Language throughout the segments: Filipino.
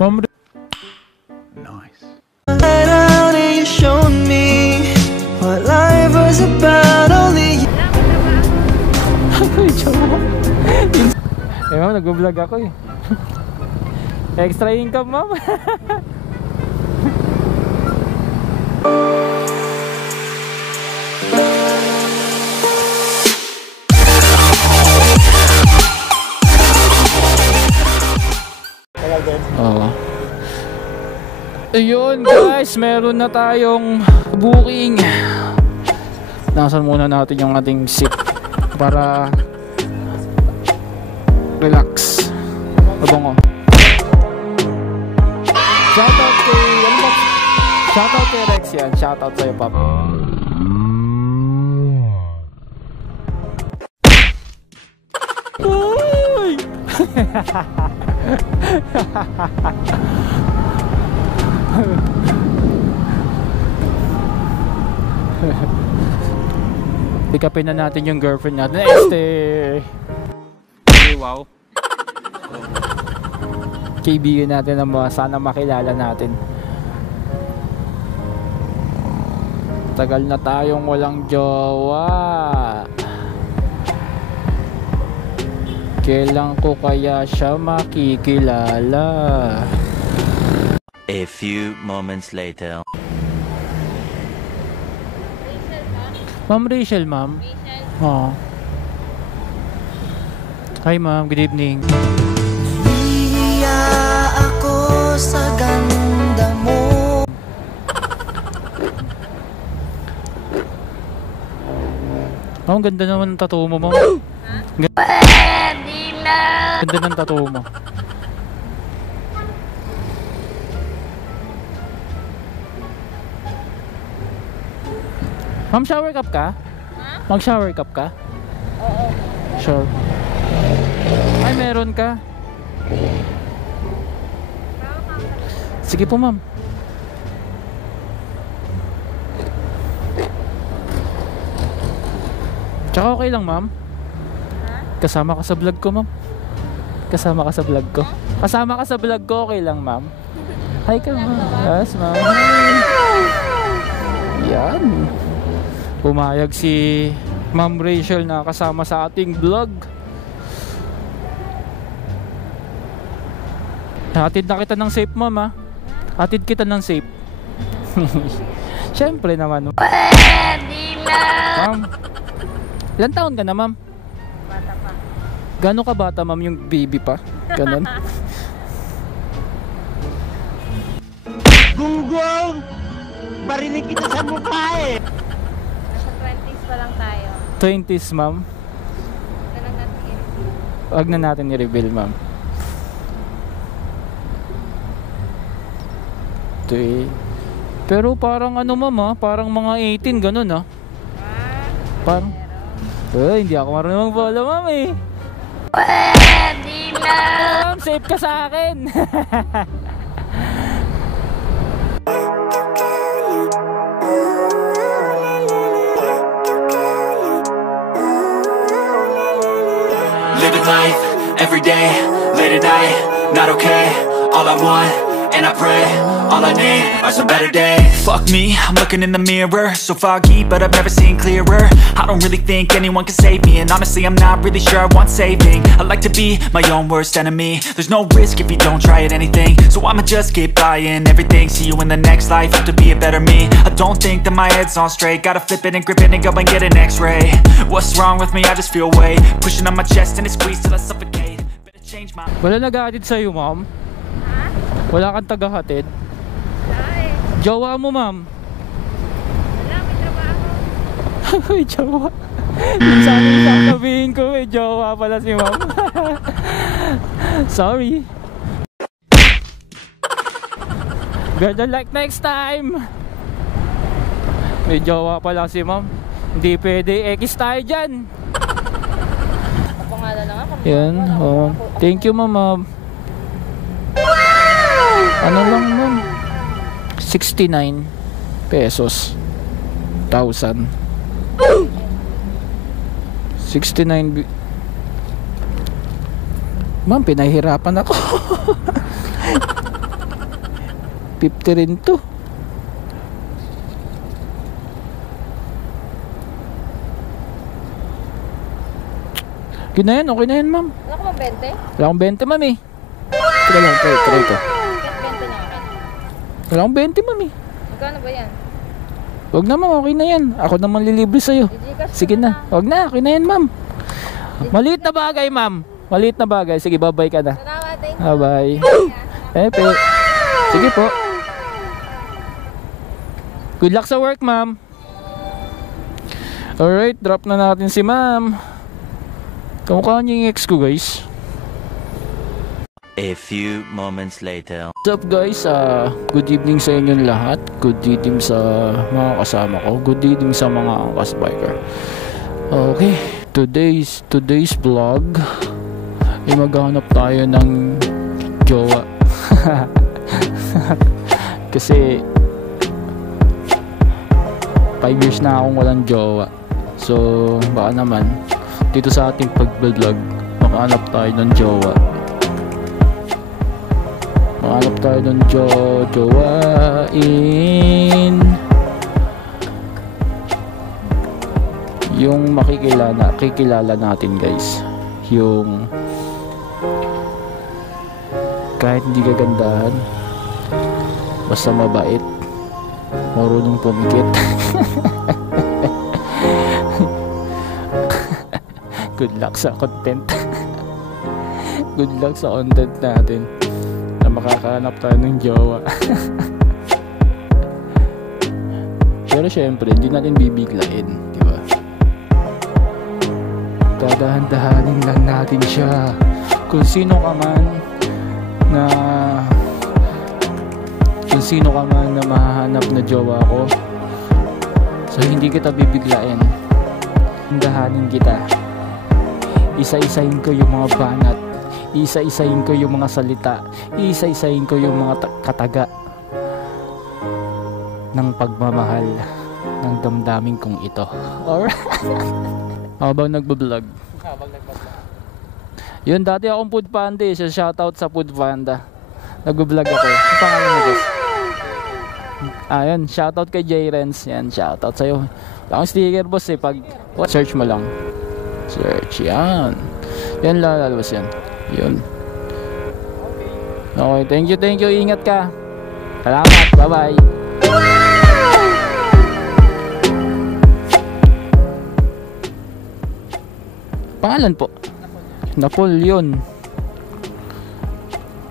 Ma'am. Nice. You showed me what life was about. Only Eh ma'am, nag-vlog ako eh. Extra income ma'am. Oo. Ayun guys, meron na tayong booking. Nasaan muna natin yung ating seat para relax. Abang oh. Shoutout kay ano ba? Shoutout kay Rex yan. Shoutout sa'yo pap. Uy! Pick upin na natin yung girlfriend natin. Wow. Kaibigan natin na sana makilala natin. Tagal na tayong walang jowa. Kailan ko kaya siya makikilala? A few moments later. Ma'am Rachel, ma'am. Oo. Hi ma'am, good evening. Hiya ako sa ganda mo. Ang ganda naman ng tattoo mo, ma'am. Ganda ng tattoo mo. Ma'am, shower cup ka? Mag-shower cup ka? Oo. Sure. Ay, meron ka. Sige po, ma'am. Tsaka okay lang, ma'am. Kasama ka sa vlog ko, ma'am. Kasama ka sa vlog ko. Kasama ka sa vlog ko, okay lang, ma'am. Hi ka, ma'am. Yes, ma'am. Yan. Pumayag si Ma'am Rachel na kasama sa ating vlog. Hatid na kita ng safe, ma'am, ha? Hatid kita ng safe. Siyempre naman. Ma'am, ilan taon ka na, ma'am? Bata pa. Gano'n ka bata, ma'am? Yung baby pa? Ganon? Gunggong! Barinig kita sa mukha eh! Nasa 20s pa lang tayo. 20s, ma'am? Ganun natin i-review. Huwag na natin i-reveal, ma'am. Pero parang ano, ma'am, ha? Parang mga 18, ganun, ha? Parang... hindi ako marunong mag-follow, ma'am, eh. Pwede na! Ma'am, safe ka sa akin. Living life, everyday, late at night, not okay. All I want, and I pray, all I need are some better days. Fuck me, I'm looking in the mirror, so foggy, but I've never seen clearer. I don't really think anyone can save me, and honestly I'm not really sure I want saving. I like to be my own worst enemy. There's no risk if you don't try at anything, so I'ma just keep buying everything. See you in the next life, have to be a better me. I don't think that my head's on straight, gotta flip it and grip it and go and get an x-ray. What's wrong with me? I just feel weight pushing on my chest and it squeezes till I suffocate. Better change my... Wala nag-aatid sa'yo, ma'am? Wala kang taga-hatid? Ay, Jowa mo, ma'am? wala, may trabaho. May jowa. Yung sana yung sasabihin ko, may jowa pala si ma'am. Sorry. Better luck next time. May jowa pala si ma'am. Hindi pwede, X tayo dyan. Kapangalan na nga. Yan, oh. Thank you, ma'am. Ano lang, ma'am? 69 pesos. 1,000. 69. Ma'am, pinahirapan ako. 50 rin to. Okay na yan, ma'am. Wala ko bang 20? Wala akong 20, ma'am eh. Teka lang, try ko. Kahit 20 na akin. Wala akong 20, ma'am eh. Magkano ba yan? Wag na, ma'am, okay na yan. Ako naman lilibre sa'yo. Gcash Sige na. Wag na, okay na yan, ma'am. Maliit na bagay, ma'am. Maliit na bagay. Sige, bye-bye ka na. Salamat, thank you. Bye-bye. Pepe. Sige po. Good luck sa work, ma'am. Alright, drop na natin si ma'am. Kamukha niya yung ex ko, guys. A few moments later. What's up, guys? Good evening sa inyong lahat. Good evening sa mga kasama ko. Good evening sa mga angkas biker. Okay, today's vlog ay maghanap tayo ng jowa. Kasi 5 years na akong walang jowa. So baka naman dito sa ating pag-vlog makahanap tayo ng jowa. Makahanap tayo ng jowain. Yung makikilala natin, guys. Yung kahit hindi kagandahan, basta mabait, marunong pumikit. Good luck sa content. Good luck sa content natin na makakahanap tayo ng jowa. Pero syempre, hindi natin bibiglain, di ba? Dadahan-dahanin lang natin siya. Kung sino ka man na mahahanap na jowa ko, so hindi kita bibiglain. Dahanin kita. Isa-isahin ko yung mga banat, isa-isahin ko yung mga salita, isa-isahin ko yung mga kataga ng pagmamahal ng damdamin kong ito. Alright. Habang nagbablog. Yun, dati akong food panda eh. Shoutout sa food panda. Nagbablog ako. Ang pangalan mo, guys? Yun, shoutout kay J-Rens. Yan, shoutout sa'yo. Wala akong sticker, boss eh. Pag search mo lang. Search, yan. Yan, lalabas yan. Yun. Okay, thank you. Ingat ka. Salamat, bye-bye. Pangalan po? Napoleon.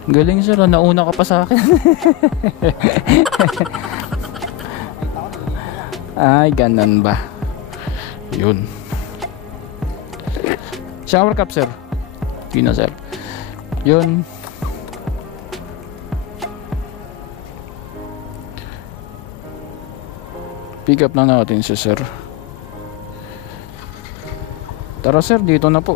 Galing sir, nauna ka pa sa akin. Ay, ganun ba? Yun. Shower cup sir. Pino sir. Yun. Pick up na natin si sir. Tara sir, dito na po.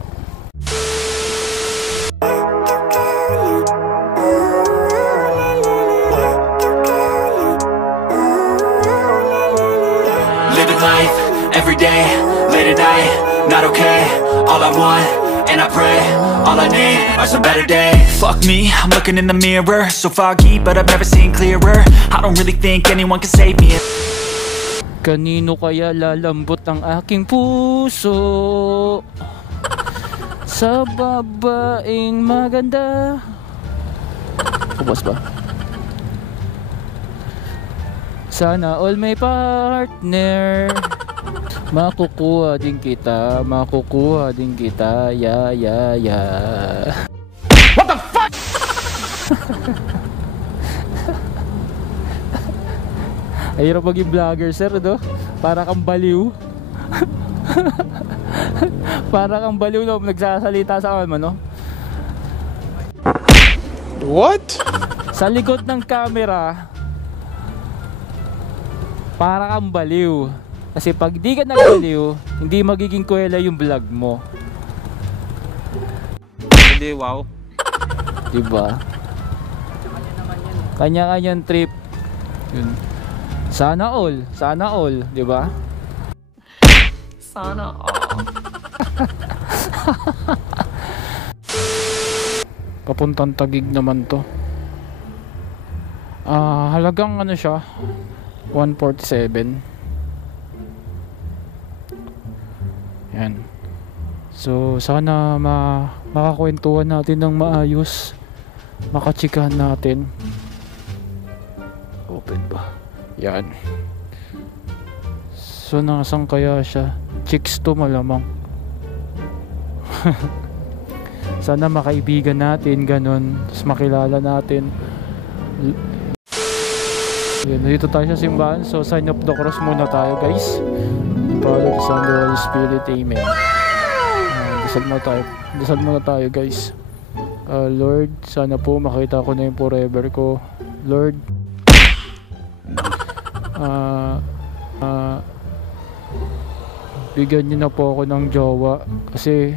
Living life, everyday, late at night, not okay. All I want, and I pray, all I need are some better days. Fuck me, I'm looking in the mirror, so foggy, but I've never seen clearer. I don't really think anyone can save me. Kanino kaya lalambot ang aking puso? Sa babaeng maganda. Ubos ba? Sana all may partner. Makukuha din kita. Ya. What the fuck? Ayun maging vlogger sir, no? Para kang baliw. Para kang baliw na nagsasalita sa amin, no? What? Sa likod ng camera, para kang baliw. Kasi pag di ka nagbaliw, hindi magiging kuwela yung vlog mo. Hindi, wow. Diba? Kanya-kanyang trip. Yun. Sana all, di ba? Sana all. Papuntang Taguig naman to. Halagang ano siya, 147. Yan. So sana makakwentuhan natin ng maayos, makatsikahan natin. Open ba? Yan. So nasaan kaya siya? Chicks to malamang. Sana makaibigan natin, ganun. Tapos makilala natin. Yan, dito tayo sa simbahan. So sign of the cross muna tayo, guys. Father, Son, the Holy Spirit, Amen. Dasal muna tayo, guys. Lord, sana po makita ko na yung forever ko. Lord, bigyan niyo na po ako ng jowa kasi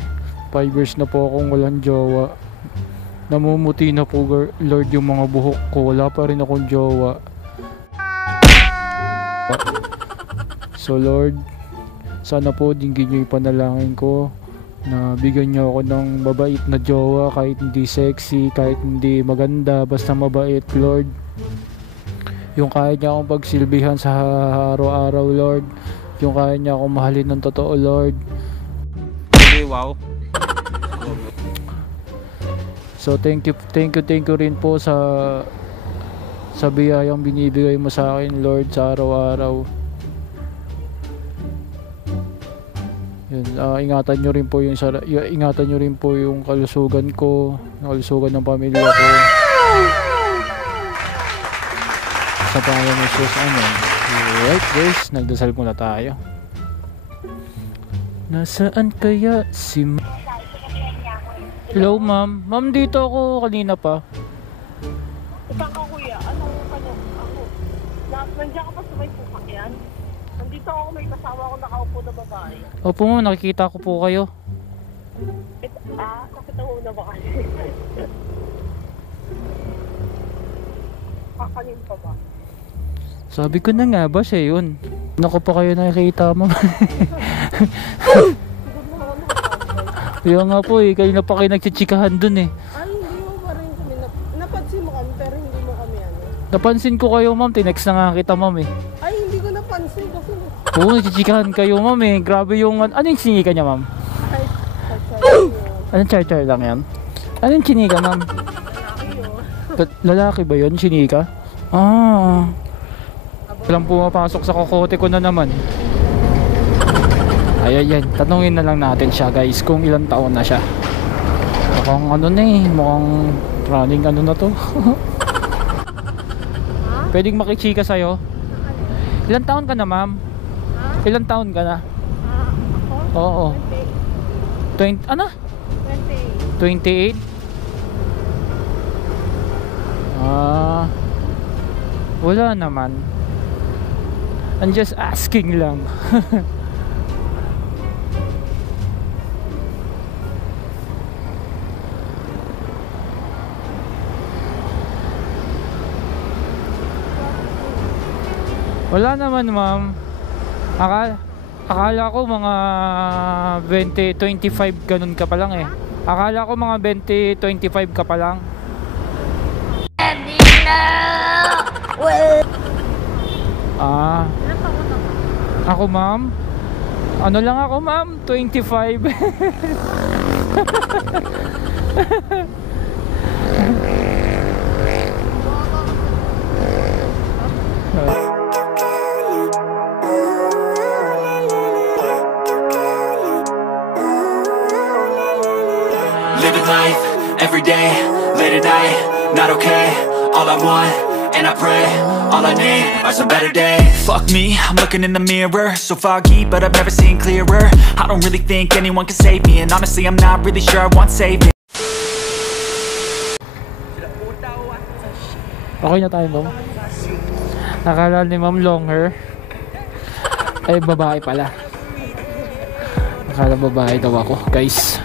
5 years na po akong walang jowa. Namumuti na po, Lord, yung mga buhok ko. Wala pa rin akong jowa. So Lord, sana po dinggin niyo yung panalangin ko na bigyan niyo ako ng mabait na jowa, kahit hindi sexy, kahit hindi maganda, basta mabait, Lord. Yung kaya niya akong pagsilbihan sa araw-araw, Lord. Yung kaya niya akong mahalin ng totoo, Lord. Okay, wow. So thank you rin po sa biyayang binibigay mo sa akin, Lord, sa araw-araw. Yun, ingatan niyo rin po yung kalusugan ko, yung kalusugan ng pamilya ko. Sa pangalan ng Jesus, amen. Alright guys, nagdasal muna tayo. Nasaan kaya si Hello ma'am. Ma'am, dito ako kanina pa. Saan ka kuya? Ako? Nandiyan ka pa sa may sasakyan? Nandito ako, may kasama ako nakaupo na babae. Opo ma'am, nakikita ko po kayo. Nakita mo na ba kasi? Kakanin pa ba? Sabi ko na nga ba siya yun. Naku pa kayo nakikita ma'am. Kaya nga po kayo na pa kayo nagchichikahan dun eh. Ay, hindi mo pa rin kami. Napansin mo kami pero hindi mo kami ano. Napansin ko kayo ma'am, tinext na nga kita ma'am eh. Ay, hindi ko napansin kasi. Oo, nagchichikahan kayo ma'am eh. Grabe yung, ano yung chinika niya ma'am? Ay, yun. Anong char-char lang yan? Ano yung chinika ma'am? Lalaki ba yun, chinika? Walang pumapasok sa kokote ko na naman. Ayan, tanungin na lang natin siya guys kung ilang taon na siya. Mukhang ano na eh, mukhang running ano na to. Pwedeng makichika sa'yo? Ilang taon ka na ma'am? Ilang taon ka na? Ako? Oo. 20, ano? 28? Wala naman. I'm just asking lang. Wala naman ma'am. Akala ko mga 20, 25 ganun ka pa lang eh. Akala ko mga 20, 25 ka pa lang. Ako ma'am? Ano lang ako ma'am? 25. Living life, everyday, late at night, not okay. All I want, and I pray, all I need are some better days. Fuck me, I'm looking in the mirror, so foggy, but I've never seen clearer. I don't really think anyone can save me, and honestly I'm not really sure I want saving. Okay na tayo ma'am. Nakala ni ma'am long hair. Ay babae pala. Nakala babae daw ako guys.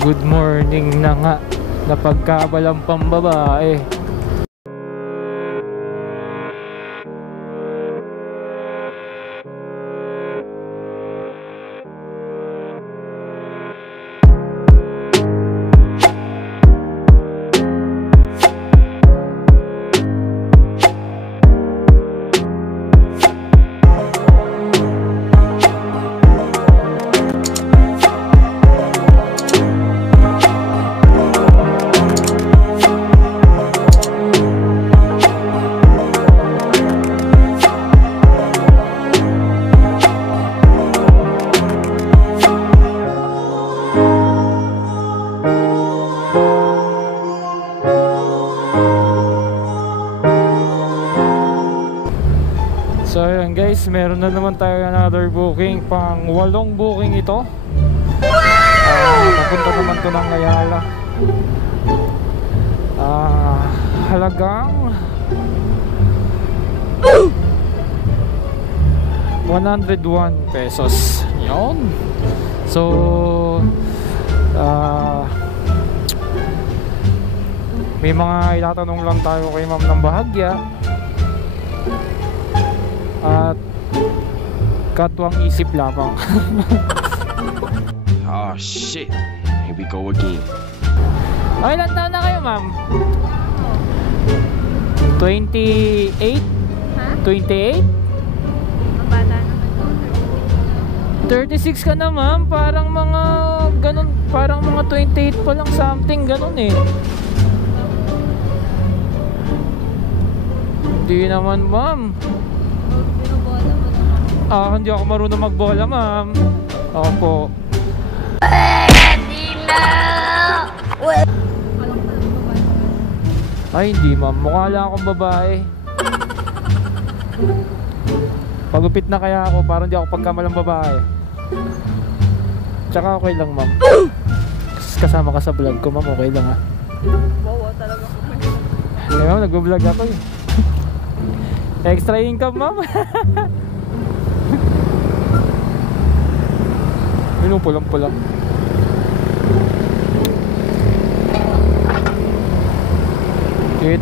Good morning na nga. Napagkabalang pambabae. So ayun guys, meron na naman tayo another booking, pang 8 booking ito. Papunta naman to ng Ayala. Halagang 101 pesos. Yun. So may mga itatanong lang tayo kay ma'am ng bahagya. At katwang isip lamang. Oh shit, here we go again. Ay, ilan taon na kayo, ma'am? 28? Ha? 28? Ang bata naman ko. 36 ka na, ma'am. Parang mga ganun, parang mga 28 pa lang something, ganun eh. Hindi naman, ma'am. Binubola mo naman. Hindi ako marunong magbola, ma'am. Ako po. Ay, hindi, ma'am. Mukha lang akong babae. Pagupit na kaya ako, parang di ako pagkamalang babae. Tsaka okay lang, ma'am. Kasama ka sa vlog ko, ma'am. Okay lang, ha. Wow, talaga ko. Kaya, ma'am, nag-vlog ako eh. Extra income, ma'am. Yun, pulang-pulang. Wait.